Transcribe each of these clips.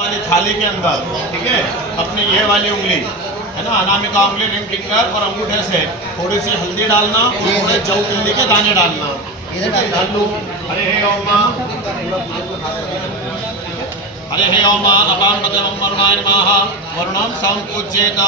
वाली थाली के अंदर, ठीक है, अपनी ये वाली उंगली है ना, अनामिका उंगली, रिंग फिंगर और अंगूठे से थोड़ी सी हल्दी डालना और थोड़े जौ तिल्ली के दाने डालना। डाल लो। हरे ओम हरे हे ओम अपां पदमं वरुणाय नमः। वरुणं संपूज्येत।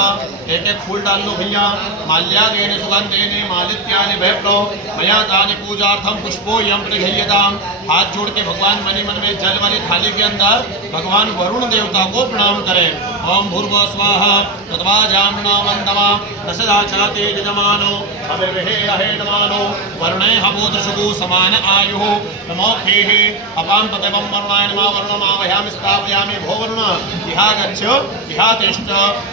एक एक फूल डाल लो भैया। माल्यादेन सुगंधेन मालित्यानि वैप्रो मया तानि पूजार्थं पुष्पोऽयं प्रगृह्यताम्। हाथ जोड़ के भगवान मनी मन में जल वाली थाली के अंदर भगवान वरुण देवता को प्रणाम करें। ओम भूर्भुवः स्वाहा तद्वा जाम्नो वन्दमा दशदा चाते यजमानो अभिर्विहेरहेतमानो वरुणे हवोदशगु समान आयुः नमोखेः। अपां पदमं वरुणाय नमः। वरुणमावयामि स्थापयामि भो वरुण इहा गच्छ इहा तिष्ठ।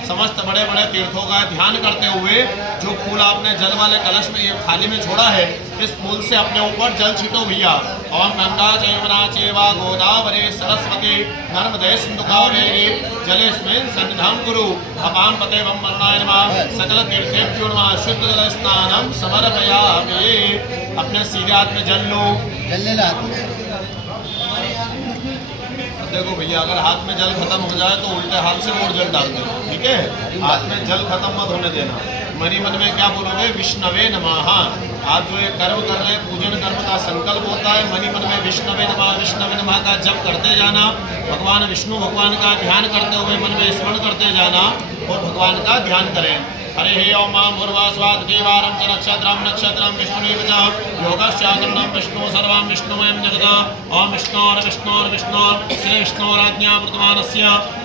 समस्त बड़े बड़े तीर्थों का ध्यान करते हुए जो फूल आपने जल वाले कलश में थाली में छोड़ा है, इस फूल से अपने ऊपर जल छीटो भैया। ओम गंगा चैवना चैवा गोदावरी सरस्वती नर्मदे सिंधु कावेरी जलेस्मिन् सन्निधां कुरु। अपां पदमं वरुणाय नमः। सकल तीर्थेभ्यो नमः। शुद्ध जल स्नानं समर्पयामि। अपने सीधे हाथ में जल लो। देखो भैया, अगर हाथ में जल खत्म हो जाए तो उल्टे हाथ से और जल डाल दो, ठीक है। हाथ में जल खत्म मत होने देना। मनी मन में क्या बोलोगे? विष्णवे नमः। आप जो ये कर्म कर रहे हैं, पूजन कर्म का संकल्प होता है, मनी मन में विष्णवे नमः का जप करते जाना। भगवान विष्णु भगवान का ध्यान करते हुए मन में स्मरण करते जाना और भगवान का ध्यान करें। हरे हे ओम भूर्भुवस्वात् केवारं च नक्षत्रं विष्णुरेव च योगश्चाग्रणं विष्णु सर्वं विष्णुमयं जगत्। ओम विष्णोर्विष्णोर्विष्णोर्विष्णोर् श्री विष्णोराज्ञा वर्तमानस्य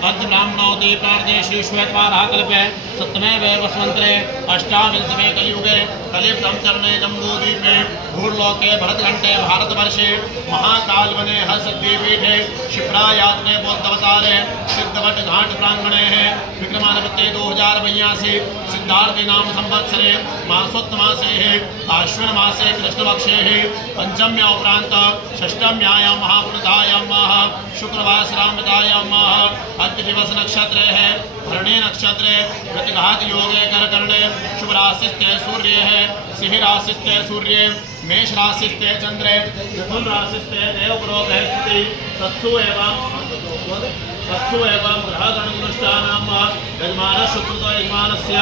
अद्य ब्राह्मणोति प्रार्थे श्री श्वेतवाराः कल्पे सप्तमे वैवस्वन्तरे अष्टाविंशतिमे कलियुगे कलियुगं चरणे जम्बूद्वीपे भूर्लोके भरतखण्डे भारतवर्षे महाकाल वने हर्षद्वीपीठे क्षिप्रायातने बौद्धावतारे सिद्धवट घाट प्रांगणे विक्रमादित्य 2082 सिद्धार्थ नाम संवत्सरे मासोत्तमासे आश्विन मासे कृष्णपक्षे पंचम्या उपरांत षष्टम्यायां महापुरुषायां शुक्रवासरामतायां अद्य दिवस नक्षत्र है भरणी नक्षत्र प्रतिघात योगे करकर्णे शुभ राशिस्ते सूर्य है सिंह राशिस्ते सूर्य मेष राशिस्ते चंद्र मिथुन राशिस्ते देवगुरो बृहस्पति सत्सु एवं ग्रहगणनुष्ठानां यजमान शुक्रतो यजमानस्य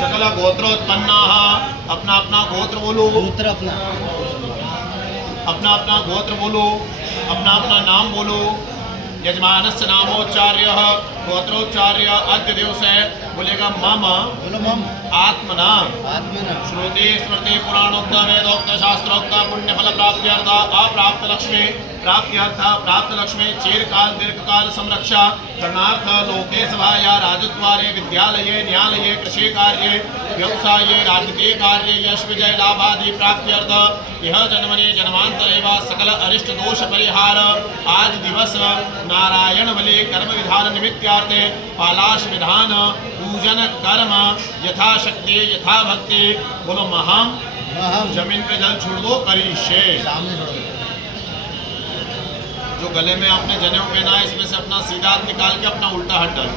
सकल गोत्रोत्पन्नाः। अपना अपना गोत्र बोलो। अपना अपना गोत्र बोलो। अपना अपना नाम बोलो। यजमानस्य नामोच्चार्य गोत्रोच्चार्य अद्य दिवसे बोलेगा मम आत्मना श्रुति स्मृति पुराणोक्त वेदोक्त शास्त्रोक्त पुण्यफल प्राप्त्यर्थ अप्राप्त लक्ष्मी प्राप्त्यर्थ प्राप्त लक्ष्मी चिरकाल दीर्घकाल संरक्षा करणार्थ लोके सभाया राजद्वारे विद्यालये न्यायालये कृषि कार्ये व्यवसाये राजकीय कार्ये यश विजय लाभादि प्राप्त्यर्थ यह जन्मनि जन्मांतरे वा सकल अरिष्ट दोष परिहार आज दिवस नारायण बलि कर्म विधान निमित्तार्थे पालाश विधान पूजन कर्म यथाशक्ति यथा भक्ति बोलो महाम। जमीन पे जल छोड़ दो करीशे। जो गले में आपने जनेऊ पहना है इसमें से अपना सीधा हाथ निकाल के अपना उल्टा हाथ डालो।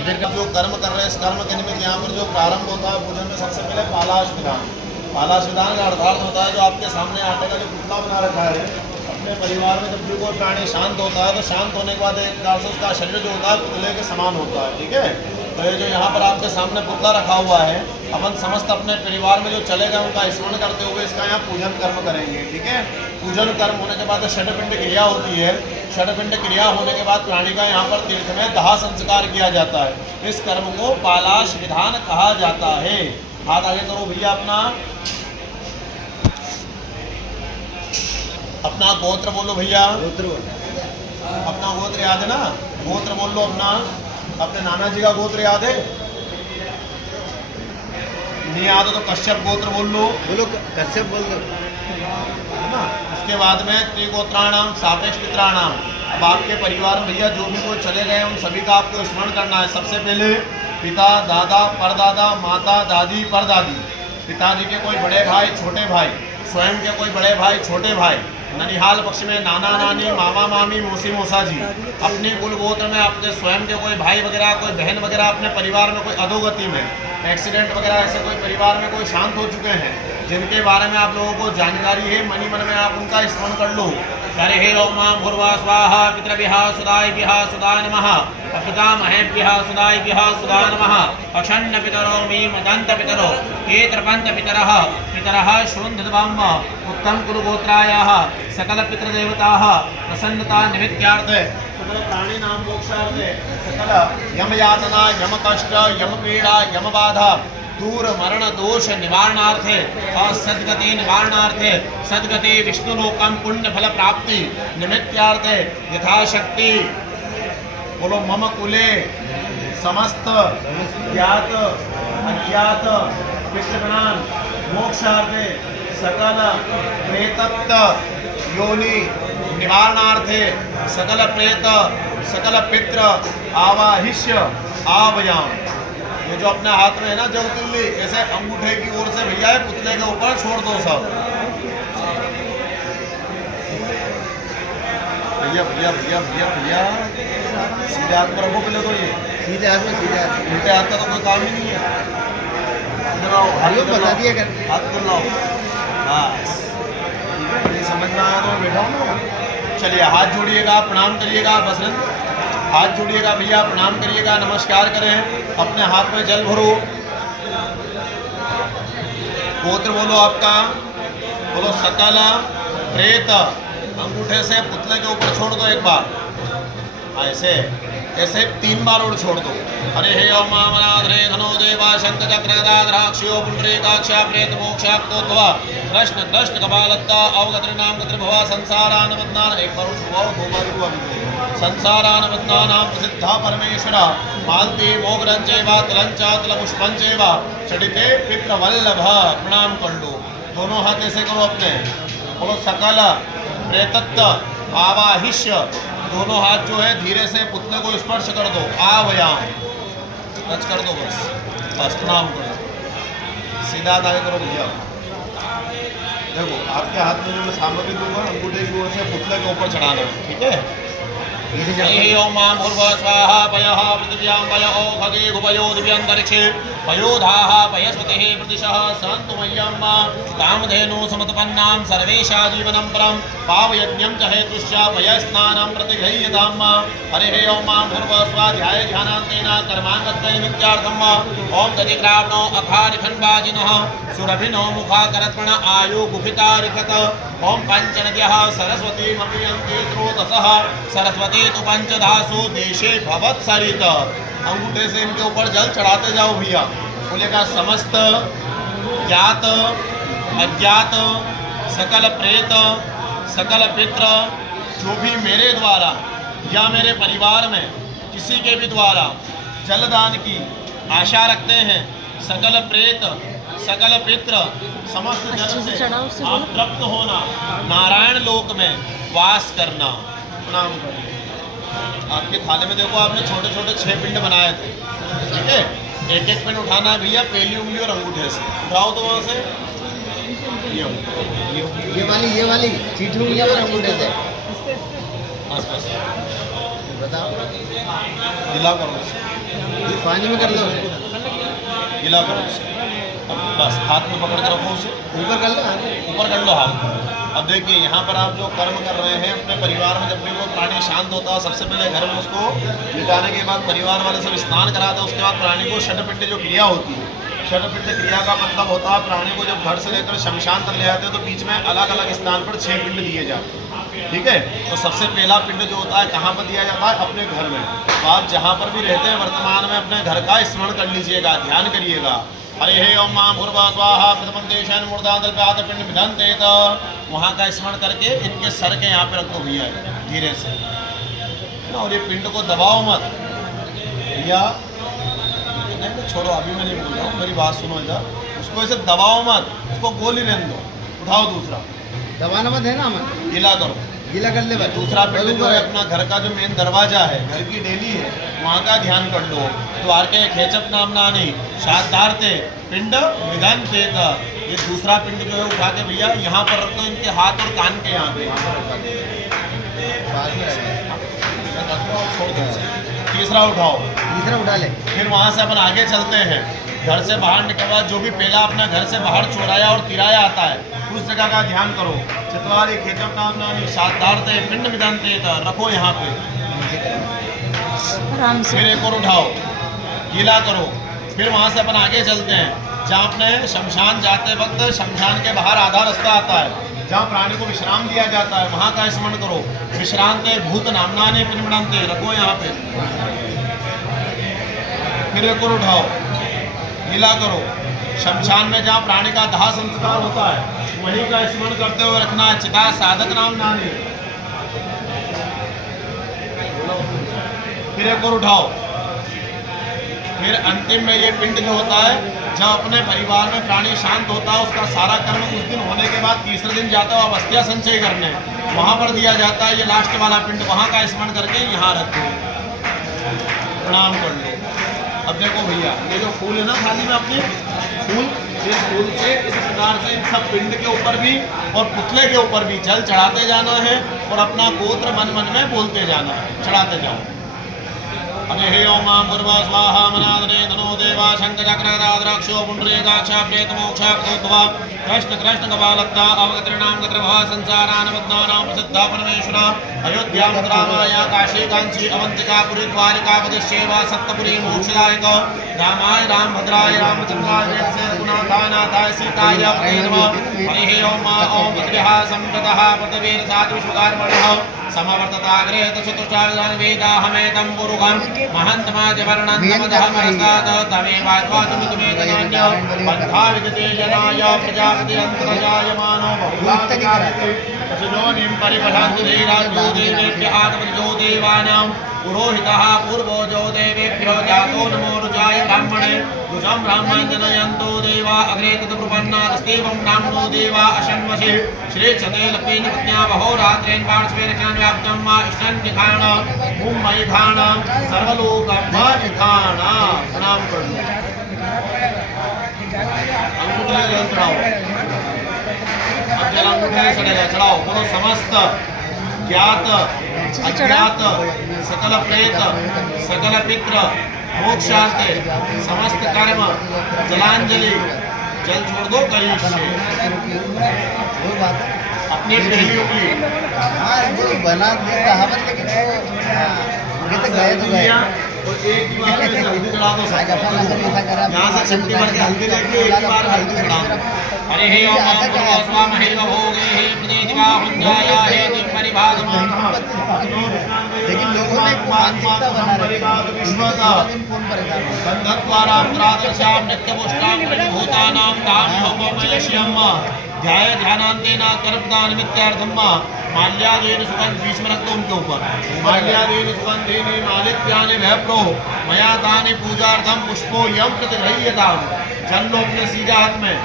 इधर का जो कर्म कर रहे हैं इस कर्म के निमित्त यहाँ पर जो प्रारंभ होता है पूजन में सबसे पहले पालाश विधान। पालाश विधान का अर्थार्थ होता है जो आपके सामने आटे का जो पुतला बना रखा है अपने परिवार में जब भी कोई प्राणी शांत होता है तो शांत होने के बाद एक प्रकार से उसका शरीर जो होता है पुतले के समान होता है, ठीक है। तो ये जो यहाँ पर आपके सामने पुतला रखा हुआ है अपन समस्त अपने परिवार में जो चले गए उनका स्मरण करते हुए इसका यहाँ पूजन कर्म करेंगे, ठीक है। पूजन कर्म होने के बाद षडपिंड क्रिया होती है। षडपिंड क्रिया होने के बाद प्राणी का यहाँ पर तीर्थ में दाह संस्कार किया जाता है। इस कर्म को पालाश विधान कहा जाता है। हाथ आगे करो भैया। अपना गोत्र बोलो भैया। अपना गोत्र याद है ना? गोत्र बोल लो अपना। अपने नाना जी का गोत्र याद है? नहीं याद हो तो कश्यप गोत्र बोल लो। बोलो कश्यप बोल दो, है ना। इसके बाद में त्रिगोत्राणाम सापेक्ष पित्राणाम। अब आपके परिवार में भैया जो भी कोई चले गए उन सभी का आपको स्मरण करना है। सबसे पहले पिता, दादा, परदादा, माता, दादी, परदादी, पिताजी के कोई बड़े भाई, छोटे भाई, स्वयं के कोई बड़े भाई, छोटे भाई, ननिहाल पक्ष में नाना नानी, मामा मामी, मौसी मौसा जी, अपने कुल गोत्र में अपने स्वयं के कोई भाई वगैरह, कोई बहन वगैरह, अपने परिवार में कोई अधोगति में एक्सीडेंट वगैरह ऐसे कोई परिवार में कोई शांत हो चुके हैं जिनके बारे में आप लोगों को जानकारी है, मनी मन में आप उनका स्मरण कर लो। हरे ओम मां भूर्वा स्वाहा पितृभ्यः सुदायभ्यः सुदा नमः पितामहेभ्यः सुदायभ्यः सुदा नमः अक्षण्ण पितरो मे मदन्त पितरो ये त्रिपन्त पितरः पितरः शृण्वन्म उत्तम कुरु गोत्रायाः सकल पितृदेवताः प्रसन्नता निमित्तार्थे सकल प्राणी नाम मोक्षार्थे सकल यम यातना यम कष्ट यम पीड़ा यम बाधा दूर मरण दोष निवारणार्थे और सद्गति निवारणार्थे सद्गति विष्णुलोकम पुण्य फल प्राप्ति निमित्तार्थे यथाशक्ति बोलो मम कुले समस्त ज्ञात अज्ञात पितृगणान मोक्षार्थे सकल प्रेतप्त योनि निवारणार्थे सकल प्रेत सकल पितृ आवाहिष्य आवयाम। ये जो अपने हाथ में है ना जगदुल्ली, ऐसे अंगूठे की ओर से भैया पुतले के ऊपर छोड़ दो सब। भैया भैया भैया भैया भैया सीधे हाथ पर रखो पहले तो, ये सीधे हाथ में, सीधे हाथ में। उल्टे हाथ का तो कोई काम ही नहीं है। बता दिया कर, हाथ खुल लाओ बस। नहीं समझ में आया तो मैं बैठा हूँ ना। चलिए हाथ जोड़िएगा, प्रणाम करिएगा। बसरत हाथ जोड़िएगा भैया, प्रणाम करिएगा, नमस्कार करें। अपने हाथ में जल भरो, गोत्र बोलो आपका, बोलो सकल प्रेत। अंगूठे से पुतले के ऊपर छोड़ दो एक बार, ऐसे ऐसे 3 बार और छोड़ दो। हरे हे ओम मामनाधरे धनो देवा शंख चक्र गदाधराक्षयो पुंडरीकाक्षा प्रेत मोक्षाक्तोद्भव कृष्ण कृष्ण कपालत्ता अवगत्र नाम गत्र भवा संसारान बदनान। एक बार छुआओ, 2 बार हुआ संसारान बदनानां प्रसिद्धा परमेश्वरा मालती मोगरंचैव तुलंचा तुलपुष्पंचैव चटिते पितृवल्लभ। प्रणाम कर लो, दोनों हाथ ऐसे करो अपने, बोलो सकल प्रेतत्व आवाहिष्य। दोनों हाथ जो है धीरे से पुतले को स्पर्श कर दो, आवयाम टच कर दो, बस बस प्रणाम करो। सीधा आगे करो भैया। देखो आपके हाथ में जो मैं सामग्री दूंगा अंगूठे की ओर से पुतले के ऊपर चढ़ाना है, ठीक है। हरि ओम मां भूर्भुवः स्वाहा पयः पृथिव्यां पय ओखगे गुपयो दिव्यन्तरिक्षे पयोधाः पयस्वतिः प्रतिशः सन्तु मह्यं कामधेनु समत्पन्नां सर्वेषां जीवनं परं पावयज्ञं च हेतुश्च पयस्नानं प्रतिगृह्यताम्। हरि ओम मां भूर्भुवः स्वाहा ध्याये ध्यानान्तेन कर्माङ्गत्वनिमित्तार्थम् ओम दधिग्रावणो अखारिखण्डबाजिनः सुरभिनो मुखाकरत्मण आयु गुफितारिखत ओम पंचनद्यः सरस्वतीमपि स्रोतसः सरस्वती तु पंचधासु देशे भवत्सरित। अंगूठे से इनके ऊपर जल चढ़ाते जाओ भैया। बोलेगा समस्त ज्ञात अज्ञात सकल प्रेत सकल पितृ जो भी मेरे द्वारा या मेरे परिवार में किसी के भी द्वारा जलदान की आशा रखते हैं, सकल प्रेत सकल पितृ समस्त जल से आप तृप्त होना, नारायण लोक में वास करना। प्रणाम करें। आपके थाले में देखो आपने छोटे छोटे 6 पिंड बनाए थे, ठीक है। एक एक पिंड उठाना है भैया, पहली उंगली और अंगूठे से उठाओ तो वहाँ से ये वाली चीठी उंगली और अंगूठे से बस बस बताओ, गिला करो, पानी में कर लो, गिला करो उसे। अब बस हाथ में पकड़ कर रखो उसे, ऊपर कर लो, ऊपर कर लो हाथ। अब देखिए यहाँ पर आप जो कर्म कर रहे हैं अपने परिवार में, जब भी वो प्राणी शांत होता है सबसे पहले घर में उसको मिटाने के बाद परिवार वाले सब स्नान कराते हैं। उसके बाद प्राणी को षटपिंड जो क्रिया होती है, षटपिंड क्रिया का मतलब होता है प्राणी को जब घर से लेकर शमशान तक ले आते हैं तो बीच में अलग अलग स्थान पर 6 पिंड दिए जाते हैं, ठीक है। तो सबसे पहला पिंड जो होता है कहाँ पर दिया जाता है? अपने घर में। तो आप जहाँ पर भी रहते हैं वर्तमान में अपने घर का स्मरण कर लीजिएगा, ध्यान करिएगा। हरे ओम मां भूर्भुवः स्वाहा प्रथमं देशेन मूर्धान्तर्पात पिंड विधन्तेत। वहाँ का स्मरण करके इनके सर के यहाँ पे रख दो भैया धीरे से ना, और ये पिंड को दबाओ मत भैया। नहीं छोड़ो, अभी मैं नहीं बोल रहा हूँ, मेरी बात सुनो इधर। उसको ऐसे दबाओ मत, उसको गोली रहने दो। उठाओ दूसरा, दबाना मत है ना, मत गीला करो, गीला कर ले भाई। दूसरा पिंड जो है अपना घर का जो मेन दरवाजा है, घर की डेली है, वहाँ का ध्यान कर लो। द्वार के खेचप नामना नहीं शादारते पिंड विधान पेत। ये दूसरा पिंड जो है उठा के भैया यहाँ पर रख दो, इनके हाथ और कान के यहाँ पे छोड़ दो। तीसरा उठाओ, तीसरा उठा ले। फिर वहाँ से अपन आगे चलते हैं। घर से बाहर निकलने बाद जो भी पहला अपना घर से बाहर चौराया और तिराया आता है उस जगह का ध्यान करो। चतवारी खेतम नाम साधारते पिंड विधानते रखो यहाँ पे। आराम से फिर एक और उठाओ, गीला करो। फिर वहाँ से अपन आगे चलते हैं जहाँ अपने शमशान जाते वक्त शमशान के बाहर आधा रास्ता आता है जहाँ प्राणी को विश्राम दिया जाता है, वहाँ का स्मरण करो। विश्रांते भूत नामनाने पिंडते रखो यहाँ पे। फिर एक और उठाओ, गीला करो। शमशान में जहाँ प्राणी का दाह संस्कार होता है वहीं का स्मरण करते हुए रखना है। चिता साधक नाम नानी। फिर एक और उठाओ। फिर अंतिम में ये पिंड जो होता है जहाँ अपने परिवार में प्राणी शांत होता है उसका सारा कर्म उस दिन होने के बाद तीसरे दिन जाता है अवस्था संचय करने, वहाँ पर दिया जाता है। ये लास्ट वाला पिंड वहाँ का स्मरण करके यहाँ रखो, प्रणाम कर लो। अब देखो भैया ये जो फूल है ना थाली में अपने फूल, इस फूल से इस प्रकार से इन सब पिंड के ऊपर भी और पुतले के ऊपर भी जल चढ़ाते जाना है और अपना गोत्र मन मन में बोलते जाना है, चढ़ाते जाओ। अरे हे ओम मां पूर्वा स्वाहा मनादने धनो देवा शंख चक्र गदाद्राक्षो पुंडरीकाक्ष प्रेत मोक्ष प्रोद्भवा कृष्ण कृष्ण कपालत्ता अवगतिर्नाम गत्रभव संसारानवद्नानां प्रसिद्धा परमेश्वरा अयोध्या रामाया काशी कांची अवंतिका पुरी द्वारिका पदिश्चैव सप्तपुरी मोक्षदायक रामाय रामभद्राय रामचंद्राय वेदसे रघुनाथाय सीताय पते नमः। हरि हे ओम मां ओम पृथ्व्याः संप्रतः पृथिवीर् सात्विष्वकर्मणः समवर्तताग्रे तचतुष्टाविधान वेदाहमेतं पुरुषं महन्तमाजवर्णं तमदहमरसाद तमेवाद्वातुमितमेतनान्य बद्धा विदते जनाय प्रजापतिरन्तरजायमानो बहुलाभिकारते पशुजोनिं परिपठन्ति धीराजो देवेभ्य आत्मजो देवानां पुरोहितः पूर्वजो देवेभ्यो जातो नमो रुचाय ब्राह्मणे रुचं ब्राह्मणं जनयन्तो देवा अग्रे तत्प्रपन्नास्तेवं ब्राह्मणो देवा अशन्वसे श्रेक्षते लपेन पत्न्या बहोरात्रेण पार्श्वे रक्षणव्याप्तं मा इष्टन्निखाण मुम्बैखाण सर्वलोकम्भनिखाण। प्रणाम करो। अंगूठे जल चढ़ाओ। अब जल अंगूठे चढ़ेगा, चढ़ाओ। बोलो समस्त ज्ञात अज्ञात सकल प्रेत सकल पित्र मोक्षार्थे समस्त कर्म जलांजलि जल छोड़ दो गरीब से अपनी पहली उंगली बना दे कहावत, लेकिन ये तो गए और एक ही बार में हल्दी चढ़ा दो। यहाँ से छठी भर के हल्दी लेके एक ही बार हल्दी चढ़ा दो। अरे हे ओम स्वाम हे भोगे हे प्रदेवा हुंजाया हे दिव परिभागमान। लेकिन लोगों ने मानसिकता बना रखी विश्वता बंधत्वाराम प्रादर्शाम नित्यपुष्टाम भूतानां ताम होममयश्यम ध्याय ध्यानांतेन कर्मदान नित्यार्थम माल्यादेन सुगंध बीच में रख दो उनके ऊपर। माल्यादेन सुगंधेन मालित्यानि भयप्रो मया दानि पूजार्थम पुष्पो यम प्रतिगृह्यताम। जल लो अपने सीधा हाथ में।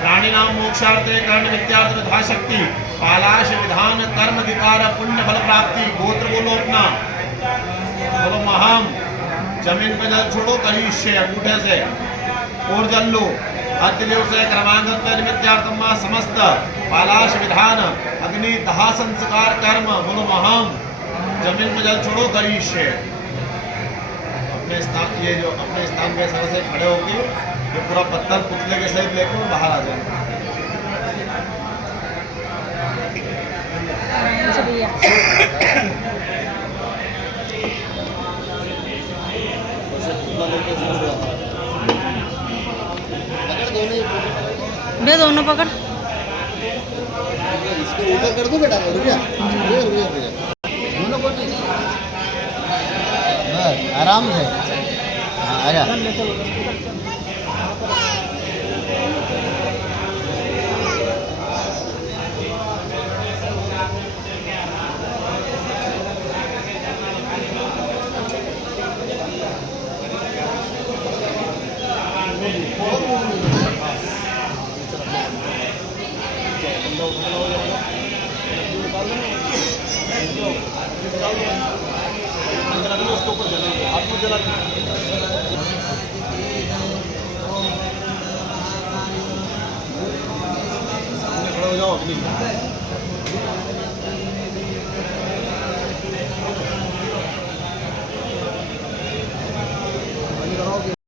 प्राणी नाम मोक्षार्थे कर्ण विद्यार्थ विधा शक्ति पालाश विधान कर्म अधिकार पुण्य फल प्राप्ति। गोत्र बोलो अपना, बोलो महाम। जमीन पे जल छोड़ो कलिश्य अंगूठे से और जल लो। अग्निदेव से क्रमांगत निमित्तार्थम समस्त पालाश विधान अग्नि दहा संस्कार कर्म बोलो महाम। जमीन पे जल छोड़ो कलिश्य। अपने स्थान ये जो अपने स्थान पे सर से खड़े होके ये पूरा पत्थर पुतले के सहित लेकर बाहर आ जाए। भैया बे दोनों पकड़। इसको ऊपर कर दो बेटा, रुक जा दोनों को। बस आराम से आजा। उसके ऊपर जलाएंगे, आपको जला सामने खड़े हो जाओ अग्नि।